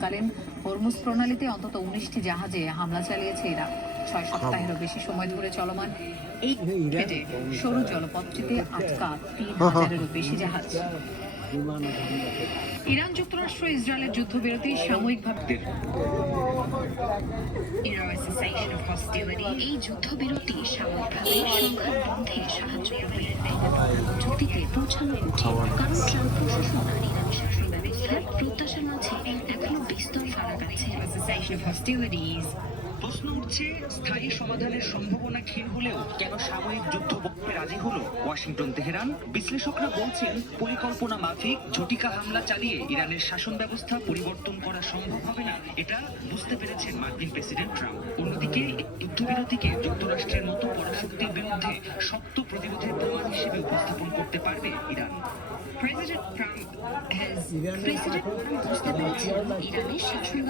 যুদ্ধকালীন হরমুজ প্রণালীতে অন্তত 19টি জাহাজে হামলা চালিয়েছে ইরান। 6 সপ্তাহেরও বেশি সময় ধরে চলমান এই ফেটে সরু জলপথটিতে আটকা 3000-এরও বেশি জাহাজ। ইরান যুক্তরাষ্ট্র ইসরায়েলের যুদ্ধবিরতি সাময়িকভাবে এই যুদ্ধবিরতি সাময়িকভাবে সংঘাত বন্ধে সাহায্য করবে। চুক্তিতে পৌঁছানো কঠিন, কারণ ট্রাম্প প্রশাসন আর ইরানি শাসন ব্যবস্থার প্রত্যাশার মাঝে এখনো বিস্তর ফারাক আছে। প্রশ্ন উঠছে, স্থায়ী সমাধানের সম্ভাবনা ক্ষীণ হলেও কেন সাময়িক যুদ্ধ বন্ধে রাজি হলো ওয়াশিংটন তেহরান? বিশ্লেষকরা বলছেন, পরিকল্পনা মাফিক ঝটিকা হামলা চালিয়ে ইরানের শাসন ব্যবস্থা পরিবর্তন করা সম্ভব হবে না, এটা বুঝতে পেরেছেন মার্কিন প্রেসিডেন্ট ট্রাম্প। অন্যদিকে এই যুদ্ধবিরতিকে যুক্তরাষ্ট্রের মতো পরাশক্তির বিরুদ্ধে শক্ত প্রতিরোধের প্রমাণ হিসেবে উপস্থাপন করতে পারবে ইরান। প্রেসিডেন্ট ট্রাম্প বুঝতে পেরেছেন ইরানের শাসন